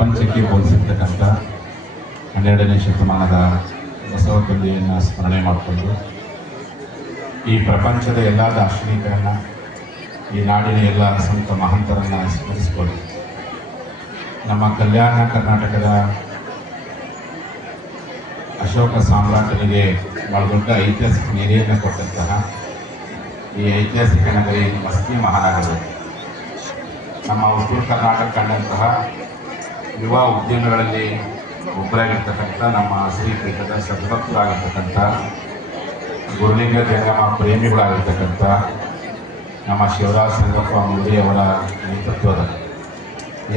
ಪ್ರಪಂಚಕ್ಕೆ ಬೋಧಿಸಿರ್ತಕ್ಕಂಥ ಹನ್ನೆರಡನೇ ಶತಮಾನದ ಬಸವ ತಂದೆಯನ್ನು ಸ್ಮರಣೆ ಮಾಡಿಕೊಂಡು ಈ ಪ್ರಪಂಚದ ಎಲ್ಲ ದಾರ್ಶನಿಕರನ್ನು, ಈ ನಾಡಿನ ಎಲ್ಲ ಸಂತ ಮಹಂತರನ್ನು ಸ್ಮರಿಸಿಕೊಳ್ಳಿ ನಮ್ಮ ಕಲ್ಯಾಣ ಕರ್ನಾಟಕದ ಅಶೋಕ ಸಾಮ್ರಾಟನಿಗೆ ಬಹಳ ದೊಡ್ಡ ಐತಿಹಾಸಿಕ ನೆಲೆಯನ್ನು ಕೊಟ್ಟಂತಹ ಈ ಐತಿಹಾಸಿಕ ನಗರಿ ಮಸ್ತಿ ಮಹಾನಗರ. ನಮ್ಮ ಉತ್ತರ ಕರ್ನಾಟಕ ಕಂಡಂತಹ ಯುವ ಉದ್ಯಮಿಗಳಲ್ಲಿ ಒಬ್ಬರಾಗಿರ್ತಕ್ಕಂಥ ನಮ್ಮ ಶ್ರೀಪೀಠದ ಸದ್ಭಕ್ತರಾಗಿರ್ತಕ್ಕಂಥ ಗುರುಲಿಂಗ ಜಂಗಮ ಪ್ರೇಮಿಗಳಾಗಿರ್ತಕ್ಕಂಥ ನಮ್ಮ ಶಿವರಾಜ್ ಸಂಗಪ್ಪ ಅವರ ನೇತೃತ್ವದ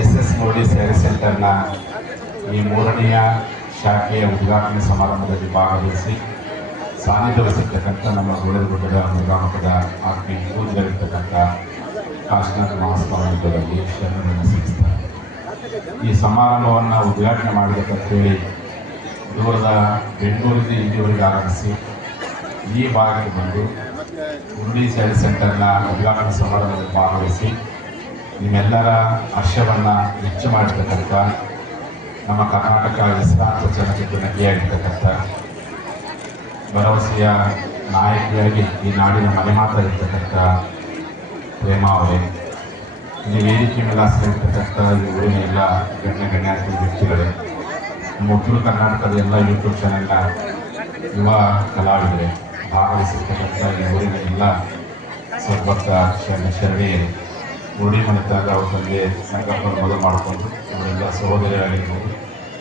ಎಸ್ ಎಸ್ ಮೋಡಿ ಸ್ಯಾರಿ ಸೆಂಟರ್ನ ಈ ಮೂರನೆಯ ಶಾಖೆಯ ಉದ್ಘಾಟನೆ ಸಮಾರಂಭದಲ್ಲಿ ಭಾಗವಹಿಸಿ ಸಾನ್ನಿಧ್ಯ ವಹಿಸಿರ್ತಕ್ಕಂಥ ನಮ್ಮ ಗೋಳಗುಡ್ಡದ ಮುರುಘಾಮಠದ ಆತ್ಮೀಯ ಪೂಜೆಗಳಿರ್ತಕ್ಕಂಥ ಕಾಶಿನಾಥ ಮಹಾಸ್ವಾಮಿಗಳಲ್ಲಿ ಶರಣರನ್ನು ಸಲ್ಲಿಸ್ತಾರೆ ಈ ಸಮಾರಂಭವನ್ನು ಉದ್ಘಾಟನೆ ಮಾಡಬೇಕಂತೇಳಿ ದೂರದ ಬೆಂಗಳೂರಿಗೆ ಇಲ್ಲಿವರೆಗೆ ಆರಂಭಿಸಿ ಈ ಭಾಗಕ್ಕೆ ಬಂದು ಉರುಳಿ ಸ್ಯಾರಿ ಸೆಂಟರ್ನ ಉದ್ಘಾಟನಾ ಸಮಾರಂಭದಲ್ಲಿ ಭಾಗವಹಿಸಿ ನಿಮ್ಮೆಲ್ಲರ ಹರ್ಷವನ್ನು ಹೆಚ್ಚು ಮಾಡಿರ್ತಕ್ಕಂಥ ನಮ್ಮ ಕರ್ನಾಟಕ ವಿಶ್ರಾಂತ ಜನತೆಗೆ ನಟಿಯಾಗಿರ್ತಕ್ಕಂಥ ಭರವಸೆಯ ನಾಯಕಿಯಾಗಿ ಈ ನಾಡಿನ ಮನೆ ಮಾತಾಡಿರ್ತಕ್ಕಂಥ ಪ್ರೇಮ ಅವರೇ. ಈ ವೇದಿಕೆ ಮೇಲೆ ಆಸರಿರ್ತಕ್ಕಂಥ ಈ ಊರಿನ ಎಲ್ಲ ಗಣ್ಯ ಗಣ್ಯಾತಿ ವ್ಯಕ್ತಿಗಳೇ ಉತ್ತರ ಕರ್ನಾಟಕದ ಎಲ್ಲ ಯೂಟ್ಯೂಬ್ ಚಾನೆಲ್ನ ಯುವ ಕಲಾವಿದರೆ, ಭಾಗವಹಿಸಿರ್ತಕ್ಕಂಥ ಈ ಊರಿನ ಎಲ್ಲ ಶರಣ ಶರಣಿ ರೂಢಿ ಮನೆತಾಗ ಅವ್ರ ತಂದೆ ಸಂಕಲ್ಪ ಮೊದಲು ಮಾಡಿಕೊಂಡು ಅವರೆಲ್ಲ ಸಹೋದರಿಯಾಗಿರ್ಬೋದು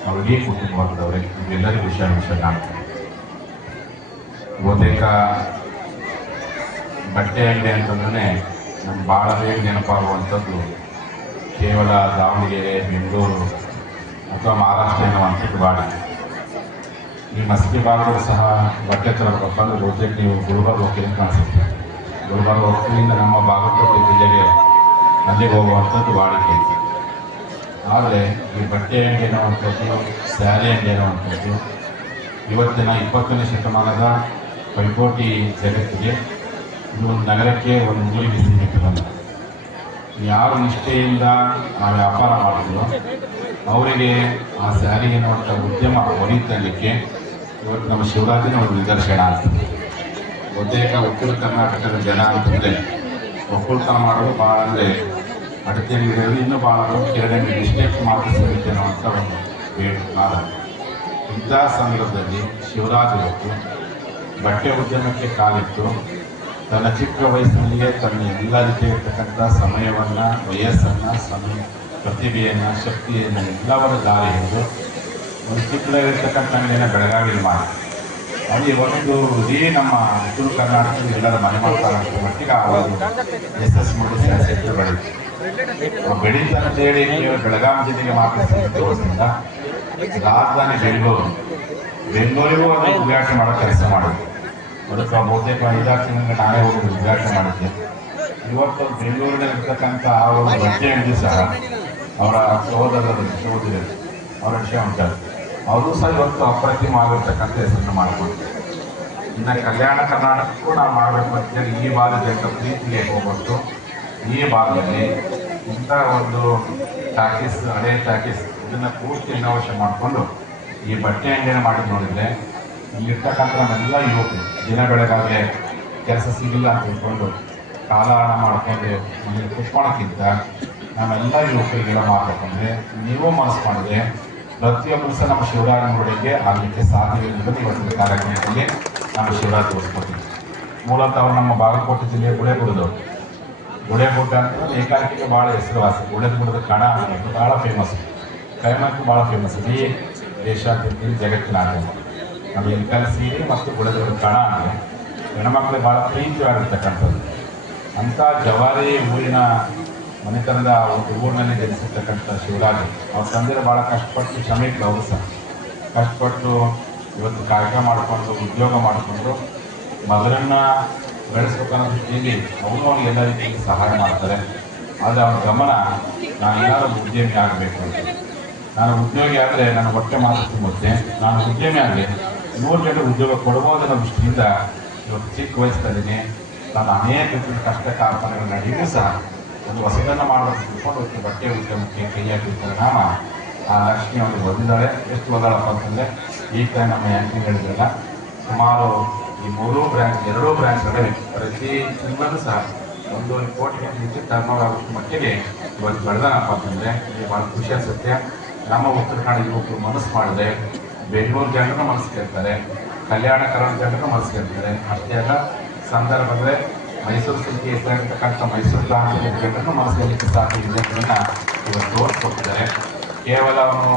ಅವ್ರ ಇಡೀ ನಿಮಗೆಲ್ಲರಿಗೂ ವರ್ಗದವರೇ ನಿಮ್ಗೆಲ್ಲರಿಗೂ ವಿಷಯ ವಿಷಯ ಕಾಣ್ತಾರೆ ಬಹುತೇಕ ಬಟ್ಟೆ ಅಂಗಡಿ ಅಂತಂದ್ರೆ ನಮ್ಮ ಭಾಳ ಬೇಗ ನೆನಪಾಗುವಂಥದ್ದು. ಕೇವಲ ದಾವಣಗೆರೆ, ಬೆಂಗಳೂರು ಅಥವಾ ಮಹಾರಾಷ್ಟ್ರ ಎನ್ನುವಂಥದ್ದು ಬಾಡಿ. ಈ ಮಸ್ತಿ ಭಾಗದಲ್ಲೂ ಸಹ ಬಟ್ಟೆ ತರಬೇಕಪ್ಪ ಅಂದರೆ ಬಹುತೇಕ ನೀವು ಗುಲ್ಬರ್ಗ ಹೋಗ್ತೀರಿ ಅಂತ ಕಾಣಿಸುತ್ತೆ ಗುಲ್ಬರ್ಗ ಹೋಗ್ತಿಯಿಂದ ನಮ್ಮ ಬಾಗಲಕೋಟೆ ಜಿಲ್ಲೆಗೆ ಅಲ್ಲಿಗೆ ಹೋಗುವಂಥದ್ದು ವಾಡಿಕೆ ಆದರೆ ಈ ಬಟ್ಟೆ ಅಂಗಡಿ ಅನ್ನುವಂಥದ್ದು ಸ್ಯಾರಿ ಅಂಗಡಿ ಅನ್ನುವಂಥದ್ದು ಇವತ್ತಿನ ಇಪ್ಪತ್ತನೇ ಶತಮಾನದ ಪೈಪೋಟಿ ಜಗತ್ತಿಗೆ ಇದು ಒಂದು ನಗರಕ್ಕೆ ಒಂದು ಮೂಲಿಗೆ ಸಿಗಬೇಕಲ್ಲ ಯಾರು ನಿಷ್ಠೆಯಿಂದ ಆ ವ್ಯಾಪಾರ ಮಾಡಿದ್ರು ಅವರಿಗೆ ಆ ಸ್ಯಾರಿ ನೋಡ್ತಾ ಉದ್ಯಮ ಹೊರೀತಲಿಕ್ಕೆ ಇವತ್ತು ನಮ್ಮ ಶಿವರಾತ್ರಿನ ಒಂದು ನಿದರ್ಶನ ಆಗ್ತದೆ ಬಹುತೇಕ ಉತ್ತರ ಕರ್ನಾಟಕದ ಜನ ಅಂತಂದರೆ ಒಕ್ಕೂಟನ ಮಾಡೋದು ಭಾಳ ಅಂದರೆ ಅಡಕೆ ನೀರಲ್ಲಿ ಇನ್ನೂ ಭಾಳ ಕೆರಡಂಗಿ ಡಿಸ್ಟ್ರಿಕ್ಟ್ ಮಾತ್ರ ಸಿಗುತ್ತೆ ಅನ್ನುವಂಥ ಒಂದು ಬೇಡ ಕಾಲ. ಇಂಥ ಸಂದರ್ಭದಲ್ಲಿ ಶಿವರಾತ್ರಿ ಇವತ್ತು ಬಟ್ಟೆ ಉದ್ಯಮಕ್ಕೆ ಕಾಲಿಟ್ಟು ತನ್ನ ಚಿಕ್ಕ ವಯಸ್ಸಿನಲ್ಲಿಯೇ ತನ್ನ ಎಲ್ಲ ರೀತಿ ಇರ್ತಕ್ಕಂಥ ಸಮಯವನ್ನು, ವಯಸ್ಸನ್ನು, ಸಮಯ, ಪ್ರತಿಭೆಯನ್ನು, ಶಕ್ತಿಯನ್ನು ಎಲ್ಲವರ ದಾರಿ ಎಂದು ಒಂದು ಚಿಕ್ಕದಾಗಿರ್ತಕ್ಕಂಥ ಅಂಗಡಿನ ಬೆಳಗಾವಿ ಮಾಡಿ ಅಲ್ಲಿ ಒಂದು ಇಡೀ ನಮ್ಮ ಉತ್ತರ ಕರ್ನಾಟಕದಲ್ಲಿ ಎಲ್ಲರ ಮನೆ ಮಾಡ್ತಾರೆ ಮಟ್ಟಿಗೆ ಆ ಒಂದು ಎಸ್ ಮೂರು ಸೆಕ್ಟರ್ ಬೆಳೀತು ಬೆಳೀತು ಅಂತೇಳಿ ಬೆಳಗಾವಿ ಜಿಲ್ಲೆಗೆ ಮಾತ್ರ ರಾಜಧಾನಿ ಬೆಂಗಳೂರು, ಬೆಂಗಳೂರಿಗೂ ಅದನ್ನು ಉದ್ಘಾಟನೆ ಮಾಡೋ ಕೆಲಸ ಮಾಡಿದ್ವಿ ಅದಕ್ಕೆ ಬಹುತೇಕ ಐದಾರು ನಾನೇ ಹೋಗಿ ಉದ್ಘಾಟನೆ ಮಾಡಿದ್ದೆ. ಇವತ್ತು ಬೆಂಗಳೂರಿನಲ್ಲಿ ಇರ್ತಕ್ಕಂಥ ಆ ಒಂದು ಬಟ್ಟೆ ಅಂಗಡಿ ಸಹ ಅವರ ಸಹೋದರರು ಸಹೋದರಿ ಅವರ ವಿಷಯ ಉಂಟಾರೆ ಅವರು ಸಹ ಇವತ್ತು ಅಪ್ರತಿಮ ಆಗಿರ್ತಕ್ಕಂಥ ಹೆಸರನ್ನು ಮಾಡಿಕೊಂಡು ಇನ್ನು ಕಲ್ಯಾಣ ಕರ್ನಾಟಕಕ್ಕೂ ನಾವು ಮಾಡಬೇಕು ಅಂತೇಳಿ ಈ ಜನರ ಪ್ರೀತಿಗೆ ಹೋಗ್ಬಿಟ್ಟು ಈ ಭಾಗದಲ್ಲಿ ಇಂಥ ಒಂದು ಟಾಕೀಸ್ ಹಳೆಯ ಟಾಕೀಸ್ ಇದನ್ನು ಪೂರ್ತಿ ಇನ್ನೋವೇಷನ್ ಮಾಡಿಕೊಂಡು ಈ ಬಟ್ಟೆ ಅಂಗಡಿನ ಮಾಡಿ ನೋಡಿದ್ರೆ ಇಲ್ಲಿರ್ತಕ್ಕಂಥ ನಮ್ಮೆಲ್ಲ ಯುವಕರು ದಿನ ಬೆಳಗಾಗಲೇ ಕೆಲಸ ಸಿಗಿಲ್ಲ ಅಂತ ತಿಳ್ಕೊಂಡು ಕಾಲಹರಣ ಮಾಡಿಕೊಂಡು ಮನೇಲಿ ಕುತ್ಕೊಳ್ಳೋಕ್ಕಿಂತ ನಾವೆಲ್ಲ ಯುವಕರಿಗೆಲ್ಲ ಮಾಡಬೇಕಂದ್ರೆ ನೀವು ಮನಸ್ಸು ಮಾಡಿದ್ರೆ ಪ್ರತಿಯೊಬ್ಬರು ಸಹ ನಮ್ಮ ಶಿವರಾಜ್ ಮುರುಳಿಗೆ ಆಗಲಿಕ್ಕೆ ಎಂಬುದು ಇವತ್ತಿನ ಕಾರ್ಯಕ್ರಮದಲ್ಲಿ ನಮ್ಮ ಶಿವರಾಜ್ ತೋರಿಸ್ಕೊತೀವಿ ಮೂಲತಃ ನಮ್ಮ ಬಾಗಲಕೋಟೆ ಜಿಲ್ಲೆಯ ಗುಳೆಗುಡದವರು. ಗುಳೆಗುಡ್ಡ ಅಂತ ಏಕಾಕಿಗೆ ಭಾಳ ಹೆಸರುವಾಸಿ. ಗುಳೆಗುಡದ ಕಣ ಅನ್ನೋದು ಭಾಳ ಫೇಮಸ್ ಕೈಮಕ್ಕೆ ಭಾಳ ಫೇಮಸ್ ಇಡೀ ದೇಶಾದ್ಯಂತ ಜಗತ್ತಿನ ಆಗಿದೆ ನಮ್ಮ ಇಲ್ಕಲ್ ಸೀರೆ ಮತ್ತು ಗುಳೇಗುಡ್ಡ ಕಣ ಅಂದರೆ ಹೆಣ್ಮಕ್ಳಿಗೆ ಭಾಳ ಪ್ರೀತಿಯಾಗಿರ್ತಕ್ಕಂಥದ್ದು ಅಂಥ ಜವಾರಿ ಊರಿನ ಮನೆತನದ ಒಂದು ಊರಿನಲ್ಲಿ ಜನಿಸಿರ್ತಕ್ಕಂಥ ಶಿವರಾಜ್. ಅವ್ರ ತಂದೆ ಭಾಳ ಕಷ್ಟಪಟ್ಟು ಶ್ರಮಿಕ್ರು ಅವರು ಸಹ. ಕಷ್ಟಪಟ್ಟು ಇವತ್ತು ಕಾರ್ಯ ಮಾಡಿಕೊಂಡು, ಉದ್ಯೋಗ ಮಾಡಿಕೊಂಡು ಮಗರನ್ನ ಬೆಳೆಸ್ಬೇಕನ್ನೋ ದೃಷ್ಟಿಯಲ್ಲಿ ಅವರು ಅವ್ರಿಗೆ ಎಲ್ಲ ರೀತಿಯಲ್ಲಿ ಸಹಾಯ ಮಾಡ್ತಾರೆ. ಆದರೆ ಅವನ ಗಮನ, ನಾನು ಏನಾದರೂ ಉದ್ಯಮಿ ಆಗಬೇಕು ಅಂತ? ನಾನು ಉದ್ಯೋಗಿ ಆದರೆ ನನ್ನ ಹೊಟ್ಟೆ ಮಾತು ತುಂಬುತ್ತೆ. ನಾನು ಉದ್ಯಮಿ ಆಗಲಿ ನೂರು ಉದ್ಯೋಗ ಕೊಡ್ಬೋದು ಅನ್ನೋ ದೃಷ್ಟಿಯಿಂದ ಇವತ್ತು ಚಿಕ್ಕ ವಯಸ್ಸಲ್ಲಿನೇ ನಾನು ಅನೇಕ ಕಷ್ಟ ಕಾರ್ಪಣ್ಯಗಳ ನಡೆಯೂ ಸಹ ಒಂದು ಹೊಸದನ್ನು ಮಾಡಬೇಕು ತಿಳ್ಕೊಂಡು ಇವತ್ತು ಬಟ್ಟೆ ಉದ್ಯಮಕ್ಕೆ ಕೈ ಹಾಕಿದ ಪರಿಣಾಮ ಆ ಲಕ್ಷ್ಮಿ ಅವರು ಬಂದಿದ್ದಾಳೆ. ಎಷ್ಟು ಓದಾಳಪ್ಪ ಅಂತಂದರೆ ಈ ಥರ ನಮ್ಮ ಯಾಂಕಿಂಗ್ ಹೇಳಿದ್ರಲ್ಲ, ಸುಮಾರು ಈ ಮೂರೂ ಬ್ರ್ಯಾಂಚ್ ಎರಡೂ ಬ್ರ್ಯಾಂಚ್ಗಳಲ್ಲಿ ಪ್ರತಿ ತಿಂಗಳು ಸಹ ಒಂದೂವರೆ ಕೋಟಿಗೆ ಹೆಚ್ಚು ಟರ್ನ್ ಆಗೋಷ್ಟು ಮಟ್ಟಿಗೆ ಇವತ್ತು ಬೆಳೆದಾನಪ್ಪ ಅಂತಂದರೆ ಭಾಳ ಖುಷಿ ಅನಿಸುತ್ತೆ. ನಮ್ಮ ಉತ್ತರ ಕನ್ನಡ ಯುವಕರು ಮನಸ್ಸು ಮಾಡಿದ್ರೆ ಬೆಂಗಳೂರು ಜನರನ್ನು ಮನಸ್ಸು ಕೇಳ್ತಾರೆ ಕಲ್ಯಾಣ ಕರ್ನಾಟಕ ಜನರನ್ನು ಮನಸ್ಸು ಕೇಳ್ತಾರೆ ಅಷ್ಟೇ ಅಲ್ಲ, ಸಂದರ್ಭದಲ್ಲಿ ಮೈಸೂರು ಸಿಟಿ ಹೆಸರಾಗಿರ್ತಕ್ಕಂಥ ಮೈಸೂರು ಪ್ರಾಂತ್ಯದ ಜನರನ್ನು ಮನಸ್ಸಲ್ಲಿ ಸಾಕು ಅನ್ನೋದನ್ನ ಇವತ್ತು ತೋರಿಸ್ಕೊಟ್ಟಿದ್ದಾರೆ. ಕೇವಲ ಅವನು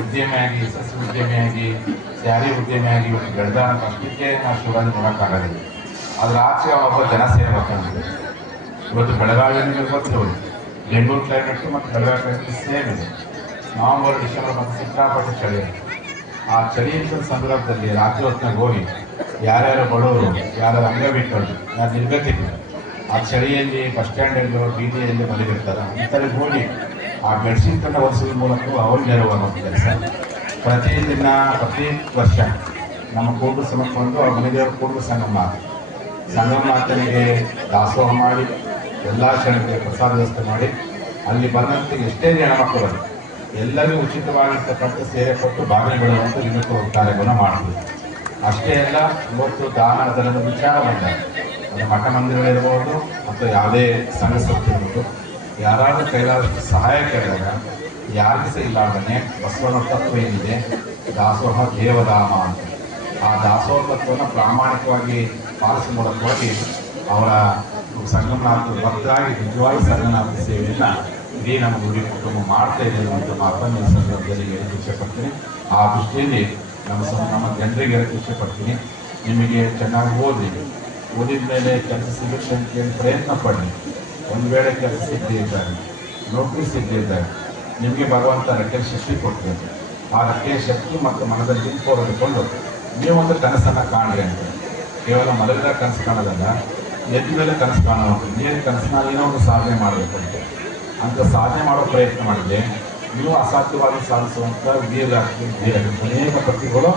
ಉದ್ಯಮಿಯಾಗಿ, ಯಶಸ್ವಿ ಉದ್ಯಮಿಯಾಗಿ, ಸ್ಯಾರಿ ಉದ್ಯಮಿಯಾಗಿ ಇವತ್ತು ಬೆಳೆದ ಅಷ್ಟಕ್ಕೆ ನಾವು ಶಿವರಾಜ್ ನೋಡೋಕ್ಕಾಗೋದಿಲ್ಲ. ಅದ್ರ ಆಚೆ ಒಬ್ಬ ಜನಸೇವಕ ಅಂತ ಇವತ್ತು ಬೆಳಗಾವಿಯಲ್ಲಿ ಇರ್ಬೋದು ಬೆಂಗಳೂರು ಕ್ಲೈಮೇಟ್ ಮತ್ತು ಬೆಳಗಾವಿ ಕ್ಲೈಮೇಟ್ ಸೇಮ್ ಇದೆ ನವಂಬರ್ ಡಿಸೆಂಬರ್ ಮತ್ತು ಸಿಕ್ಕಾಪಟ್ಟೆ ಚಳಿ. ಆ ಚಳಿ ಇದ್ದ ಸಂದರ್ಭದಲ್ಲಿ ರಾತ್ರಿ ಹೊತ್ತಿನಾಗ ಹೋಗಿ ಯಾರ್ಯಾರು ಬಡವರು, ಯಾರ್ಯಾರು ಅಂಗವಿಟ್ಟರು ಯಾರು ನಿರ್ಗತಿಗಳು ಆ ಚಳಿಯಲ್ಲಿ ಬಸ್ ಸ್ಟ್ಯಾಂಡಲ್ಲೋ ಬೀದಿಯಲ್ಲಿ ಮಲಗಿರ್ತಾರೆ. ಅಂಥವ್ರಿಗೆ ಹೋಗಿ ಆ ಬೆಡ್ಶೀಟನ್ನು ಒರೆಸೋದ್ರ ಮೂಲಕ ಅವರು ನೆರವು ಕೆಲಸ ಪ್ರತಿದಿನ, ಪ್ರತಿ ವರ್ಷ ನಮ್ಮ ಕೂಟು ಸಮರ್ಪಣೆ ಅವ್ರ ಮನೆದೇವ್ರ ಕೂಟು ಸಂಗಮ ಮಾತನಿಗೆ ದಾಸೋಹ ಮಾಡಿ, ಎಲ್ಲ ಕ್ಷಣಕ್ಕೆ ಪ್ರಸಾದ ವ್ಯವಸ್ಥೆ ಮಾಡಿ, ಅಲ್ಲಿ ಬಂದಂತೆ ಎಷ್ಟೇ ಜನ ಮಕ್ಕಳು ಎಲ್ಲರಿಗೂ ಉಚಿತವಾಗಿರ್ತಕ್ಕಂಥ ಸೇರೆ ಕೊಟ್ಟು ಬಾಗಿಲು ಬಿಡುವಂಥ ವಿನೂತನ ಕಾರ್ಯವನ್ನು ಮಾಡಬೇಕು ಅಷ್ಟೇ ಅಲ್ಲ, ಇವತ್ತು ದಾನ ಧನದ ವಿಚಾರ ಬಂದಾಗ ಅದು ಮಠ ಮಂದಿರಗಳಿರ್ಬೋದು ಮತ್ತು ಯಾವುದೇ ಸಂಘ ಸಂಸ್ಥೆ ಇರ್ಬೋದು. ಯಾರಾದರೂ ಕೈಲಾದಷ್ಟು ಸಹಾಯ ಕೇಳಿದಾಗ, ಯಾರಿಗೂ ಸಹ ಇಲ್ಲಾರ್ದೇ ಬಸವನ ತತ್ವ ಏನಿದೆ? ದಾಸೋಹ ದೇವಧಾಮ ಅಂತ. ಆ ದಾಸೋಹ ತತ್ವವನ್ನು ಪ್ರಾಮಾಣಿಕವಾಗಿ ಪಾಲಿಸುವ ಮೂಲಕವಾಗಿ ಅವರ ಸಂಗಮನಾಥ ಭಕ್ತರಾಗಿ ನಿಜವಾಗಿ ಸಂಗಮನಾಥ ಸೇವೆಯನ್ನು ಇಡೀ ನಮ್ಮ ಗುಡಿ ಕುಟುಂಬ ಮಾಡ್ತಾ ಇದೆ ಅಂತ ಮಾತನ್ನು ಈ ಸಂದರ್ಭದಲ್ಲಿ ಹೇಳಕ್ಕೆ ಇಷ್ಟಪಡ್ತೀನಿ. ಆ ದೃಷ್ಟಿಯಲ್ಲಿ ನಮ್ಮ ನಮ್ಮ ಜನರಿಗೆ ಹೇಳಕ್ಕೆ ಇಷ್ಟಪಡ್ತೀನಿ. ನಿಮಗೆ ಚೆನ್ನಾಗಿ ಓದಿ, ಓದಿದ ಮೇಲೆ ಕೆಲಸ ಸಿಗುತ್ತೆ ಅಂತ ಹೇಳಿ ಪ್ರಯತ್ನ ಪಡಿ. ಒಂದು ವೇಳೆ ಕೆಲಸ ಸಿಗದೇ ಇದ್ದಾರೆ ನೌಕರಿ ಸಿಗದೇ ಇದ್ದಾರೆ ನಿಮಗೆ ಬರುವಂಥ ರೆಕ್ಕೆ ಶಕ್ತಿ ಕೊಡ್ತದೆ. ಆ ರೆಕ್ಕೆ ಶಕ್ತಿ ಮತ್ತು ಮನದಲ್ಲಿ ನಿಂತ್ಕೊಂಡು ನೀವು ಒಂದು ಕನಸನ್ನು ಕಾಣ್ರಿ ಅಂತ. ಕೇವಲ ಮಲಗಿದ ಕನಸು ಕಾಣೋದಲ್ಲ, ಎದ್ದ ಮೇಲೆ ಕನಸು ಕಾಣೋದು ನೀರು ಕನಸನ್ನ ಏನೋ ಒಂದು ಸಾಧನೆ ಮಾಡಬೇಕು ಅಂತ. ಅಂತ ಸಾಧನೆ ಮಾಡೋ ಪ್ರಯತ್ನ ಮಾಡಿದೆ ಇನ್ನೂ ಅಸಾಧ್ಯವಾಗಿ ಸಾಧಿಸುವಂಥ ವೀರ ಅನೇಕ ಪ್ರತಿಗಳು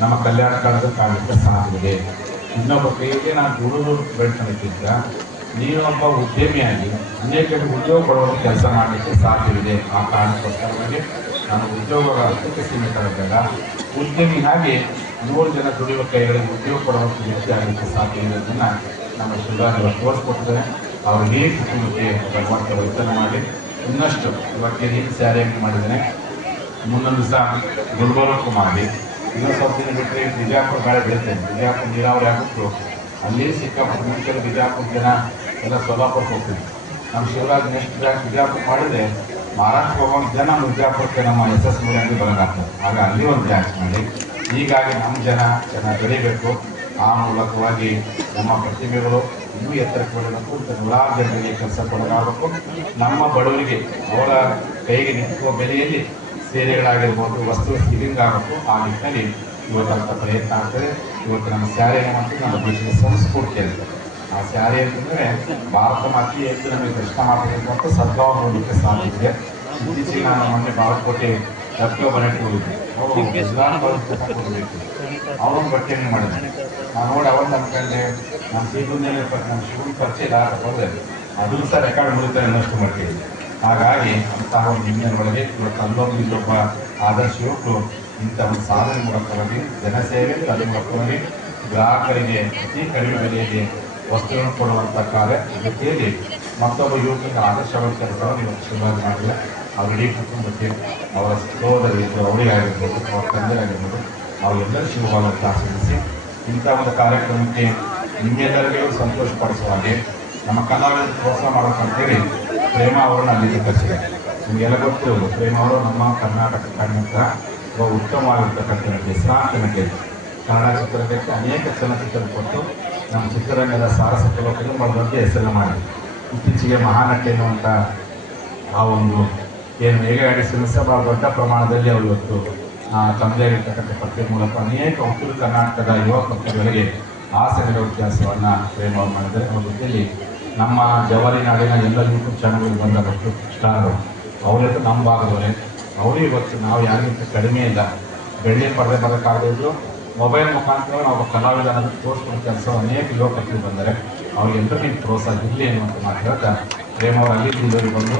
ನಮ್ಮ ಕಲ್ಯಾಣ ಕಾಲದ ಕಾಣಲಿಕ್ಕೆ ಸಾಧ್ಯವಿದೆ. ಇನ್ನೊಬ್ಬ ಕೈಗೆ ನಾನು ದುಡಿದು ಬೆಳ್ಕೊಂಡಿದ್ದ ಒಬ್ಬ ಉದ್ಯಮಿಯಾಗಿ ಅನೇಕ ಉದ್ಯೋಗ ಕೊಡುವಂಥ ಕೆಲಸ ಮಾಡಲಿಕ್ಕೆ ಸಾಧ್ಯವಿದೆ. ಆ ಕಾರಣಕ್ಕೋಸ್ಕರವಾಗಿ ನಾನು ಉದ್ಯೋಗ ಅಷ್ಟಕ್ಕೆ ಉದ್ಯಮಿ ಹಾಗೆ ನೂರು ಜನ ದುಡಿಯುವ ಕೈಗಳಿಗೆ ಉದ್ಯೋಗ ಕೊಡುವಂಥ ವ್ಯಕ್ತಿ ಆಗಲಿಕ್ಕೆ ಸಾಧ್ಯ ಇರೋದನ್ನು ಅದನ್ನು ನಮ್ಮ ಶಿವರಾಜ್ ಅವರು ತೋರಿಸ್ಕೊಟ್ಟಿದ್ದಾರೆ ಅವರಿಗೆ ಕುಟುಂಬಕ್ಕೆ ಭಗವಂತ ವರ್ತನ ಮಾಡಿ, ಇನ್ನಷ್ಟು ಇವತ್ತಿಗೆ ಹಿಂದೆ ಸ್ಯಾರಿ ಅಂಗಡಿ ಮಾಡಿದ್ದೇನೆ. ಮುಂದೊಂದು ದಿವಸ ಗುಲ್ಬರ್ಗಕ್ಕೂ ಮಾಡಿ. ಇನ್ನೂ ಸ್ವಲ್ಪ ದಿನ ಬಿಟ್ಟರೆ ಬಿಜಾಪುರ ಗಾಳಿ ಬೆಳೀತೇನೆ ಬಿಜಾಪುರ ನೀರಾವರಿ ಆಗುತ್ತೋ ಅಲ್ಲಿ ಸಿಕ್ಕಾಪುರ ಮುಂಚೆ ಬಿಜಾಪುರ ಜನ ಎಲ್ಲ ಸೋಲಾಪುರಕ್ಕೆ ಹೋಗ್ತೀವಿ ನಮ್ಮ ಶಿವರಾಜ್ ನೆಕ್ಸ್ಟ್ ಬ್ಯಾಂಕ್ ಬಿಜಾಪುರ ಮಾಡಿದ್ರೆ ಮಹಾರಾಷ್ಟ್ರ ಹೋಗೋಣ ಜನ ಬಿಜಾಪುರಕ್ಕೆ ನಮ್ಮ ಎಸ್ ಎಸ್ ಅಂತ ಬರೋದಾಗ್ತದೆ. ಆಗ ಅಲ್ಲಿ ಒಂದು ಬ್ಯಾಂಕ್ ಮಾಡಿ. ಹೀಗಾಗಿ ನಮ್ಮ ಜನ ಚೆನ್ನಾಗಿ ಬೆಳಿಬೇಕು. ಆ ಮೂಲಕವಾಗಿ ನಮ್ಮ ಪ್ರತಿಭೆಗಳು ಇನ್ನೂ ಎತ್ತರಕ್ಕೆ ಬೆಳಬೇಕು ಅಂತ ನೂರಾರು ಜನರಿಗೆ ಕೆಲಸ ಕೊಡಲಾಗಬೇಕು ನಮ್ಮ ಬಡವರಿಗೆ ಅವರ ಕೈಗೆ ನಿಂತುವ ಬೆಲೆಯಲ್ಲಿ ಸೇರೆಗಳಾಗಿರ್ಬೋದು ವಸ್ತು ಸಿಲಿಂಗ್ ಆಗಬೇಕು. ಆ ನಿಟ್ಟಿನಲ್ಲಿ ಇವತ್ತಂತ ಪ್ರಯತ್ನ ಆಗ್ತದೆ. ಇವತ್ತು ನಮ್ಮ ಸ್ಯಾರಿ ಮತ್ತು ನಮ್ಮ ದೇಶದ ಸಂಸ್ಕೃತಿ ಅಂತ. ಆ ಸ್ಯಾರಿ ಅಂತಂದರೆ ಭಾರತ ಮಾತಿ ಹೆಚ್ಚು ನಮಗೆ ಕೃಷ್ಣ ಅಂತ ಸದ್ಭಾವ ನೋಡಲಿಕ್ಕೆ ಸಾಧ್ಯ ಇದೆ. ಇತ್ತೀಚೆಗೆ ನಾನು ಮೊನ್ನೆ ಬಾಗಲಕೋಟೆ ತರ್ಕ ಬರಕ್ಕೆ ಹೋಗಿದ್ದೆ. ಅವರು ಬರಬೇಕು ಅವನು ಬಟ್ಟೆಯನ್ನು ಮಾಡಿದ್ದಾನೆ ನಾನು ನೋಡಿ ಅವನು ಅನ್ಕೊಂಡೆ ನಮ್ಮ ಶಿವನೇ ನಮ್ಮ ಶಿವನ ಪರಿಚಯ ಇಲ್ಲ ಅಂತ ಹೋದ್ರೆ ಅದು ಸಹ ರೆಕಾರ್ಡ್ ಮುಗಿತಾರೆ ಅನ್ನೋಷ್ಟು ಮಟ್ಟಿಗೆ ಹಾಗಾಗಿ ಅಂತಹ ಒಂದು ಇಂಜಿನಿಯರ್ ಒಳಗೆ ಇವತ್ತು ಇಲ್ಲೊಬ್ಬ ಆದರ್ಶ ಯುವಕರು ಇಂಥ ಒಂದು ಸಾಧನೆ ಮೂಲಕವಾಗಿ, ಜನಸೇವೆ ಅದ್ರ ಮೂಲಕವಾಗಿ ಗ್ರಾಹಕರಿಗೆ ಅತಿ ಕಡಿಮೆ ಬೆಲೆಯಲ್ಲಿ ವಸ್ತುಗಳನ್ನು ಕೊಡುವಂಥ ಕಾರ್ಯ ಜೊತೆಯಲ್ಲಿ ಮತ್ತೊಬ್ಬ ಯುವಕರಿಗೆ ಆದರ್ಶವಾಗಿ ಕೆಲಸವನ್ನು ಇವತ್ತು ಶುರುವಾಗಿ ಮಾಡಿಲ್ಲ ಅವ್ರ ಇಡೀ ಕುಟುಂಬಕ್ಕೆ ಅವರ ಸಹೋದರಿದ್ದರು ಅವರಿಗೆ ಆಗಿರ್ಬೋದು ಅವರ ತಂದೆಯಾಗಿರ್ಬೋದು ಅವರೆಲ್ಲರೂ ಶಿವಭಾಗಕ್ಕೆ ಆಚರಿಸಿ ಇಂಥ ಒಂದು ಕಾರ್ಯಕ್ರಮಕ್ಕೆ ನಿಮ್ಮೆಲ್ಲರಿಗೂ ಸಂತೋಷ ಪಡಿಸುವ ಹಾಗೆ ನಮ್ಮ ಕಲಾವಿದ ಪ್ರೋತ್ಸಾಹ ಮಾಡೋಕ್ಕಂತೇಳಿ ಪ್ರೇಮ ಅವರನ್ನು ಅಲ್ಲಿಗೆ ಕರೆಸಿದ್ದಾರೆ ನಿಮಗೆಲ್ಲ ಗೊತ್ತು, ಪ್ರೇಮ ಅವರು ನಮ್ಮ ಕರ್ನಾಟಕ ಕನ್ನಡ ತುಂಬ ಉತ್ತಮವಾಗಿರ್ತಕ್ಕಂಥ ನಟಿ ನಟಿ ಕನ್ನಡ ಚಿತ್ರರಂಗಕ್ಕೆ ಅನೇಕ ಚಲನಚಿತ್ರ ಕೊಟ್ಟು ನಮ್ಮ ಚಿತ್ರರಂಗದ ಸಾರಸತ್ವ ಲೋಕದಲ್ಲಿ ಬಹಳ ಹೆಸರು ಮಾಡಿ ಇತ್ತೀಚೆಗೆ ಮಹಾನಟಿ ಎನ್ನುವಂಥ ಆ ಒಂದು ಏನು ಸಹ ಬಹಳ ದೊಡ್ಡ ಪ್ರಮಾಣದಲ್ಲಿ ಅವರು ಇವತ್ತು ತಮ್ಮದೇ ಇರತಕ್ಕಂಥ ಪತ್ರಿಕೆ ಮೂಲಕ ಅನೇಕ ಉತ್ತರ ಕರ್ನಾಟಕದ ಯುವ ಪತ್ರಿಕೆಗಳಿಗೆ ಆಸೆಗಳ ವ್ಯತ್ಯಾಸವನ್ನು ಪ್ರೇಮ ಅವರು ಮಾಡಿದ್ದಾರೆ. ಅವ್ರ ಜೊತೆಯಲ್ಲಿ ನಮ್ಮ ಜವಾರಿ ನಾಡಿನ ಎಲ್ಲ ಯೂಟ್ಯೂಬ್ ಚಾನಲ್ಗಳು ಬಂದ ಮತ್ತು ಸ್ಟಾರು ಅವರೆಲ್ಲ ನಮ್ಮ ಭಾಗದವರೇ, ಅವರು ಇವತ್ತು ನಾವು ಯಾರಿಗಿಂತ ಕಡಿಮೆ ಇಲ್ಲ, ಬೆಳ್ಳಿ ಪರದೆ ಬರೋಕ್ಕಾಗದಿದ್ರು ಮೊಬೈಲ್ ಮುಖಾಂತರ ನಾವು ಕಲಾವಿದನ ತೋರಿಸ್ಕೊಂಡು ಕೆಲಸ ಅನೇಕ ಯುವಕರು ಬಂದರೆ ಅವ್ರಿಗೆ ಎಂಟರ್ಟೈನ್ ಪ್ರೋತ್ಸಾಹ ಇರಲಿ ಅನ್ನುವಂಥ ಮಾತು ಹೇಳ್ತಾ ಪ್ರೇಮ ಅವರು ಅಲ್ಲಿ ಬಂದು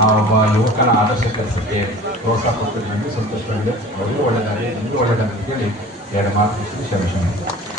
ಆ ಒಬ್ಬ ಯುವಕನ ಆದರ್ಶ ಕೆಲಸಕ್ಕೆ ಪ್ರೋತ್ಸಾಹ ಕೊಟ್ಟಿದ್ದು ನನಗೆ ಸಂತೋಷವಾಗಿದೆ ಅವರಿಗೂ ಒಳ್ಳೆಯದಾಗಿ ನಿಮಗೂ ಒಳ್ಳೆಯದಾಗಿ ಹೇಳಿ ಎರಡು ಮಾತು ಕ್ಷಮಿಸಿ